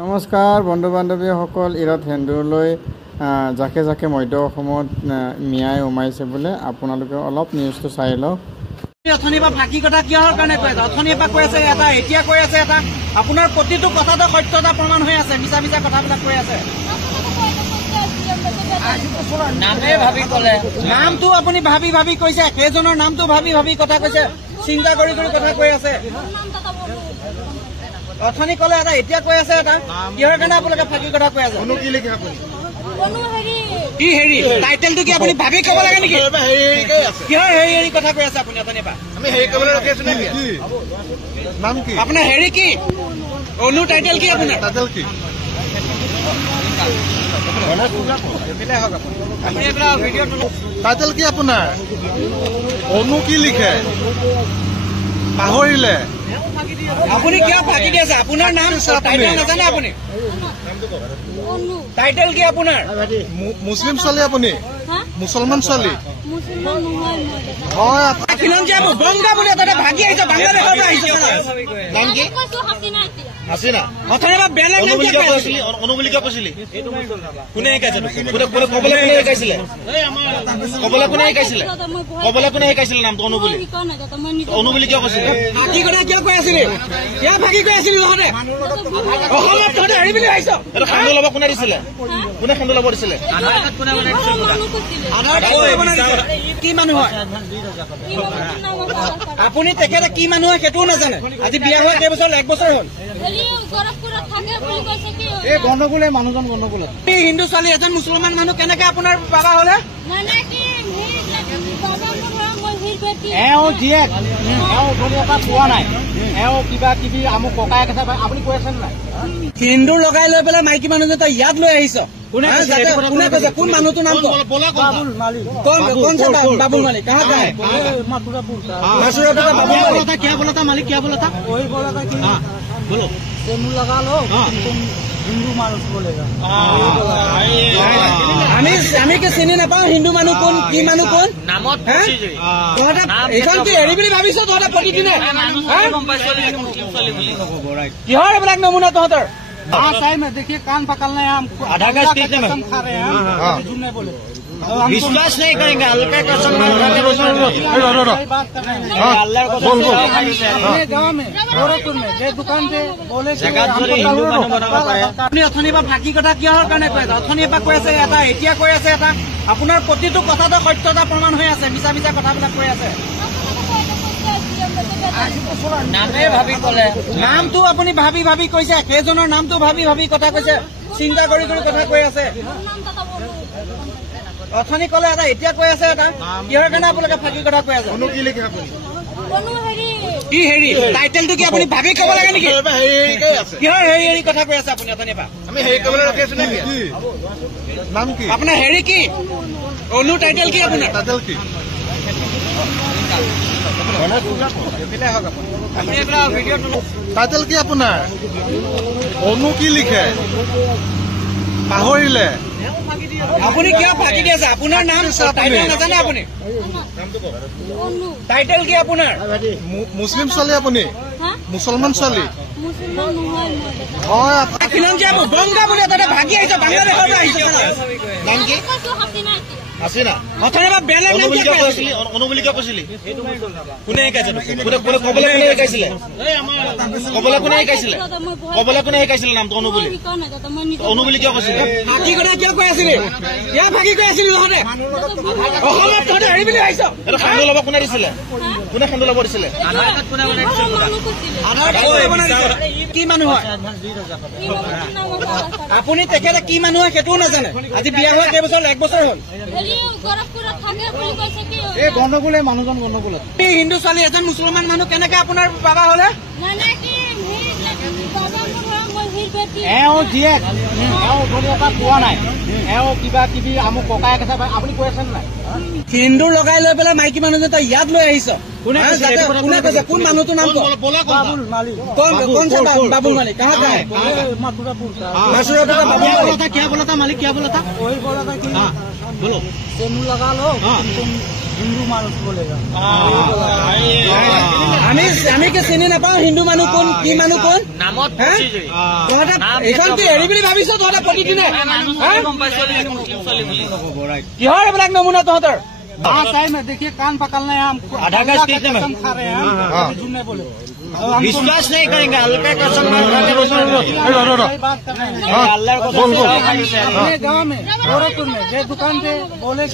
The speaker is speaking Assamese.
নমস্কাৰ বন্ধু বান্ধৱীসকল, ইৰত হেন্দুৰলৈ জাকে জাকে মধ্য অসমত মিয়াই উমাইছে বোলে। আপোনালোকে অলপ নিউজটো চাই লওক। অথনি বা ফাঁকি কথা কিহৰ কাৰণে কৈ আছে? অথনিৰ পৰা কৈ আছে এটা, এতিয়া কৈ আছে এটা। আপোনাৰ প্ৰতিটো কথাতে সত্যতা প্ৰমাণ হৈ আছে, মিছা মিছা কথাবিলাক কৈ আছে। নামে ভাবি ক'লে, নামটো আপুনি ভাবি ভাবি কৈছে, সেইজনৰ নামটো ভাবি ভাবি কথা কৈছে, চিন্তা কৰি কৰি কথা কৈ আছে। অথনি ক'লে এটা, এতিয়া কৈ আছে এটা। কিহৰ কাৰণে আপোনালোকে ফাঁকি কথা কৈ আছে? কি হেৰি টাইটেলটো কি আপুনি ভাবি ক'ব লাগে নেকি? কিহৰ হেৰি হেৰি কথা কৈ আছে আপুনি অথনিৰ পৰা? আপোনাৰ হেৰি কি? অনু টাইটেল কি আপোনাৰ? টাইটেল কি আপোনাৰ? অনু কি লিখে পাহৰিলে? আপুনি কিয় ফাঁকি দি আছে? আপোনাৰ নাম টাইটেল নাজানে আপুনি? টাইটেল কি আপোনাৰ? মুছলিম ছোৱালী আপুনি? মুছলমান ছোৱালী? বংগা বুলি এটা ভাগি আহিছে, বাংলাদেশৰ পৰা আহিছে। নাম কি? হাছিনা। অনু বুলি কিয় কৈছিলি? কোনে শিকাইছে? কবলৈ কোনে শিকাইছিলে নামটো অনু বুলি? অনু বুলি কিয় কৈছিলে? ফাঁকি কথা কিয় কৈ আছিলি? কিয় ফাঁকি কৈ আছিলি? অসমত তহঁতে হেৰি বুলি আহিছ? সান্দু ল'ব কোনে দিছিলে? কোনে সান্দু ল'ব দিছিলে? কি মানুহ হয় আপুনি? তেখেতে কি মানুহ হয় সেইটোও নাজানে। আজি বিয়া হোৱা কেইবছৰ? 1 বছৰ হ'ল। গণ্ডগোলে মানুহজন গণ্ডগোলত। হিন্দু ছোৱালী এজন মুছলমান মানুহ কেনেকে আপোনাৰ বাবা হলে? এওঁ জীয়েক, এওঁ পৰা পোৱা নাই, এওঁ কিবা কিবি আমুক ককায়েক আছে, আপুনি কৈ আছে নাই? হিন্দু লগাই লৈ পেলাই মাইকী মানুহজন তই ইয়াত লৈ আহিছ। কোনে কৈছে? কোন মানুহটোৰ নাম কওক? বাবুল মালিক। कहाँ का है? मथुरापुर का। क्या बोला था मालिक? क्या बोला था? वही बोला था कि बोलो सेमू लगा लो, तुम हिंदू मानुष बोलेगा। আমি কি চিনি নাপাওঁ হিন্দু মানুহ কোন, কি মানুহ কোন? এইখন কি হেৰি বুলি ভাবিছ তহঁতে? প্ৰতিদিনে কিহৰ এইবিলাক নমুনা তহঁতৰ? देखिए कान पकड़ना है हमको। आधार कार्ड खा रहे हैं, झूठ नहीं बोले। विश्वास नहीं करेंगे, हल्का कसम गाँव में गोरखपुर में दुकान पे बोले আপুনি অথনিৰ পৰা ফাঁকি কথা কিহৰ কাৰণে কৈ আছে? অথনিৰ পৰা কৈ আছে এটা, এতিয়া কৈ আছে এটা। আপোনাৰ প্ৰতিটো কথাতে সত্যতা প্ৰমাণ হৈ আছে, মিছা মিছা কথাবিলাক কৈ আছে। নামে ভাবি ক'লে, নামটো আপুনি ভাবি ভাবি কৈছে, সেইজনৰ নামটো ভাবি ভাবি কথা কৈছে, চিন্তা কৰি কৰি কথা কৈ আছে। অথনি ক'লে এটা, এতিয়া কৈ আছে এটা। কিহৰ কাৰণে আপোনালোকে ফাঁকি কথা কৈ আছে? কি হেৰি টাইটেলটো কি আপুনি ভাবি ক'ব লাগে নেকি? কিহৰ হেৰি হেৰি কথা কৈ আছে আপুনি অথনিৰ পৰা? আপোনাৰ হেৰি কি? অনু টাইটেল কি আপোনাৰ? টাইটেল কি আপোনাৰ? অনু কি লিখে পাহৰিলে? আপুনি কিয় ফাঁকি দি আছে? আপোনাৰ নাম টাইটেল নাজানে আপুনি? টাইটেল কি আপোনাৰ? মুছলিম ছোৱালী আপুনি? মুছলমান ছোৱালী? বংগা বুলি এটা ভাগি আহিছে, বাংলাদেশৰ পৰা আহিছে। নাম কি? হাছিনা। অথনিৰ পৰা বেলেগ নাম কি কৈছিলি? অনু বুলি কিয় কৈছিলি? কোনে শিকাইছে? কবলৈ কোনে শিকাইছিলে? কবলৈ কোনে শিকাইছিলে? কবলৈ কোনে শিকাইছিলে নামটো অনু বুলি? অনু বুলি কিয় কৈছিলে? ফাঁকি কথা কিয় কৈ আছিলি? কিয় ফাঁকি কৈ আছিলি তহঁতে? অসমত তহঁতে হেৰি বুলি আহিছ? সান্দু ল'ব কোনে দিছিলে? কোনে সান্দু ল'ব দিছিলে? কি মানুহ হয় আপুনি? তেখেতে কি মানুহ হয় সেইটোও নাজানে। আজি বিয়া হোৱা কেইবছৰ? 1 বছৰ হ'ল। গণ্ডগোলে মানুহজন গণ্ডগোলত। হিন্দু ছোৱালী এজন মুছলমান মানুহ কেনেকে আপোনাৰ বাবা হলে? এওঁ জীয়েক, এওঁ পৰা পোৱা নাই, এওঁ কিবা কিবি আমুক ককায়েক আছে, আপুনি কৈ আছে নাই? হিন্দু লগাই লৈ পেলাই মাইকী মানুহজন তই ইয়াত লৈ আহিছ। কোনে কৈছে? কোন মানুহটোৰ নাম কওক? বাবুল মালিক। बाबुल मालिक। कहाँ का है? मथुरापुर का। बाबुल क्या बोला था मालिक? क्या बोला था? वही बोला था कि बोलो सेमू लगा लो, तुम हिंदू मानुष बोलेगा আমি কি চিনি নাপাওঁ হিন্দু মানুহ কোন কি মানুহ কোন নামত তহঁতে এইখন কি হেৰি বুলি ভাবিছ তহঁতে প্ৰতিদিনে কিহৰ এইবিলাক নমুনা তহঁতৰ देखिए कान पकड़ना है हमको आधा गज कितने में खा रहे हैं झूठ नहीं बोले विश्वास नहीं करेंगे हल्का कसम गाँव में गोरखपुर में दुकान पे बोले